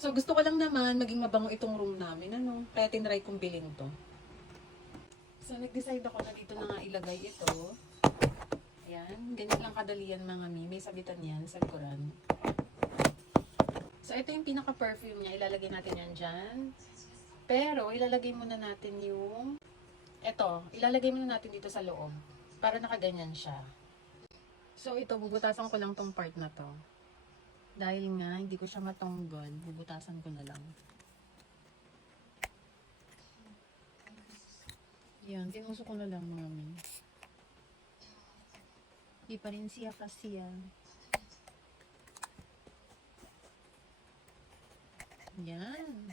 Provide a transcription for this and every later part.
So, gusto ko lang naman maging mabango itong room namin, ano? Kaya tinry kong bilhin to. So, nag-decide ako na dito na nga ilagay ito. Ayan, ganyan lang kadalian mga mi. May sabitan yan sa likuran. So, ito yung pinaka-perfume niya. Ilalagay natin yan dyan. Pero, ilalagay muna natin yung... Ito, ilalagay muna natin dito sa loob. Para nakaganyan siya. So, ito, bubutasan ko lang tong part na to. Dahil nga, hindi ko siya matanggal, bubutasan ko na lang. Yan, tinusok ko na lang, mami. Di pa rin siya kasi yan. Yan.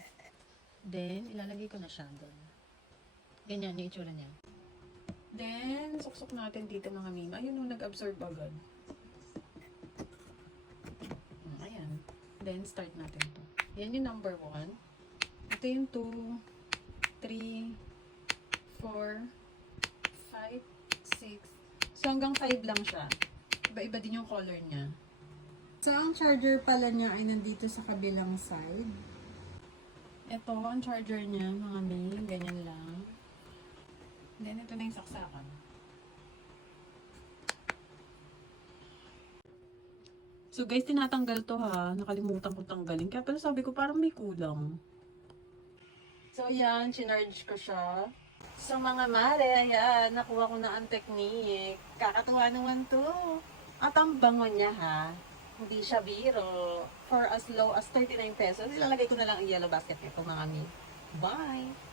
Then, ilalagay ko na siya doon. Ganyan, yung itsura niya. Then, suksok natin dito mga mima. Ayun nung nag-absorb agad. Ayan. Then, start natin to. Yan yung number 1. Ito yung 2, 3, 4, 5, 6. So, hanggang 5 lang siya. Iba-iba din yung color niya. So, ang charger pala niya ay nandito sa kabilang side. Ito, ang charger niya, mga mi. Ganyan lang. Then, ito na yung saksakan. So guys, tinatanggal to ha. Nakalimutan ko tanggalin. Kaya pala sabi ko parang may kulang. So yan, chinarge ko siya. So mga mare, ayan, nakuha ko na ang technique. Kakatuwa naman to. At ang bango niya ha. Hindi siya biro. For as low as 39 pesos, ilalagay ko na lang ang yellow basket nito mga mi. Bye!